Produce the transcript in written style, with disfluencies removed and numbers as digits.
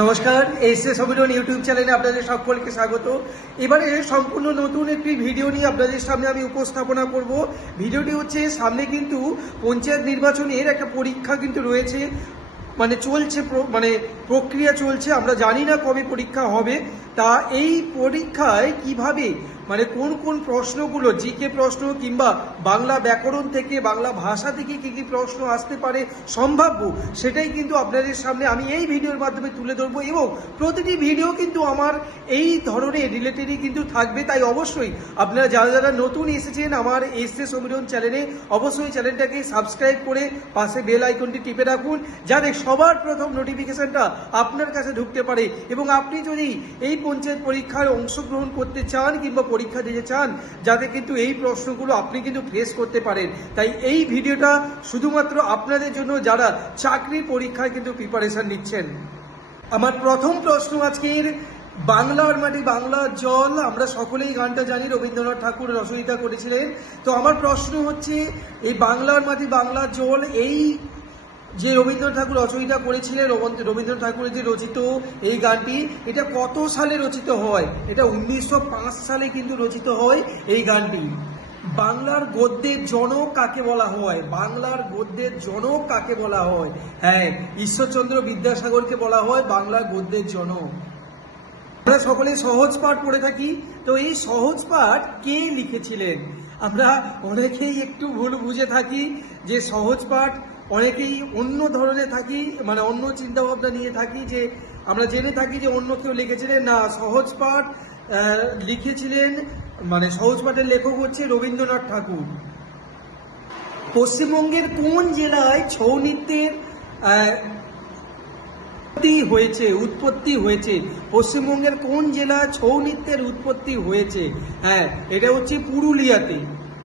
নমস্কার, এসএস সমীরণ ইউটিউব চ্যানেলে আপনাদের সকলকে স্বাগত। এবারে সম্পূর্ণ নতুন একটি ভিডিও নিয়ে আপনাদের সামনে আমি উপস্থাপনা করব। ভিডিওটি হচ্ছে সামনে কিন্তু পঞ্চায়েত নির্বাচনের একটা পরীক্ষা কিন্তু রয়েছে, চলছে, প্রক্রিয়া চলছে। আমরা জানি না কবে পরীক্ষা হবে। তা এই পরীক্ষায় কিভাবে কোন কোন প্রশ্নগুলো, জিকে প্রশ্ন কিংবা বাংলা ব্যাকরণ থেকে, বাংলা ভাষা থেকে কি কি প্রশ্ন আসতে পারে সম্ভাব্য, সেটাই কিন্তু আপনাদের সামনে আমি এই ভিডিওর মাধ্যমে তুলে ধরবো। এবং প্রতিটি ভিডিও কিন্তু আমার এই ধরনের রিলেটেডই কিন্তু থাকবে। তাই অবশ্যই আপনারা যারা যারা নতুন এসেছেন আমার এসএস সমীরণ চ্যানেলে, অবশ্যই চ্যানেলটাকে সাবস্ক্রাইব করে পাশে বেল আইকনটি টিপে রাখুন, যাতে সবার প্রথম নোটিফিকেশনটা আপনার কাছে ঢুকতে পারে। এবং আপনি যদি এই পঞ্চায়েত পরীক্ষায় অংশগ্রহণ করতে চান কিংবা পরীক্ষা দিতে চান, যাতে কিন্তু এই প্রশ্নগুলো আপনি কিন্তু ফেস করতে পারেন। তাই এই ভিডিওটা শুধুমাত্র আপনাদের জন্য যারা চাকরির পরীক্ষায় কিন্তু প্রিপারেশন নিচ্ছেন। আমার প্রথম প্রশ্ন আজকের, বাংলার মাটি বাংলার জল, আমরা সকলেই গানটা জানি, রবীন্দ্রনাথ ঠাকুর রচয়িতা করেছিলেন। তো আমার প্রশ্ন হচ্ছে, এই বাংলার মাটি বাংলার জল, এই যে রবীন্দ্রনাথ ঠাকুর রচয়িতা করেছিলেন, রবীন্দ্রনাথ ঠাকুরের যে রচিত এই গানটি, এটা কত সালে রচিত হয়? এটা 1905 সালে কিন্তু রচিত হয় এই গানটি। বাংলার গদ্যের জনক কাকে বলা হয়? বাংলার গদ্যের জনক কাকে বলা হয়? হ্যাঁ, ঈশ্বরচন্দ্র বিদ্যাসাগরকে বলা হয় বাংলার গদ্যের জনক। আমরা সকলে সহজ পাঠ পড়ে থাকি। তো এই সহজ পাঠ কে লিখেছিলেন? আমরা অনেকেই একটু ভুল বুঝে থাকি যে সহজ পাঠ অনেকেই অন্য ধরনের থাকি, অন্য চিন্তা ভাবনা নিয়ে থাকি, যে আমরা জেনে থাকি যে অন্য কেউ লিখেছিলেন। না, সহজ পাঠ লিখেছিলেন, সহজ পাঠের লেখক হচ্ছে রবীন্দ্রনাথ ঠাকুর। পশ্চিমবঙ্গের কোন জেলায় ছৌ নৃত্যের উৎপত্তি হয়েছে? পশ্চিমবঙ্গের কোন জেলায় ছৌ নৃত্যের উৎপত্তি হয়েছে? হ্যাঁ, এটা হচ্ছে পুরুলিয়াতে।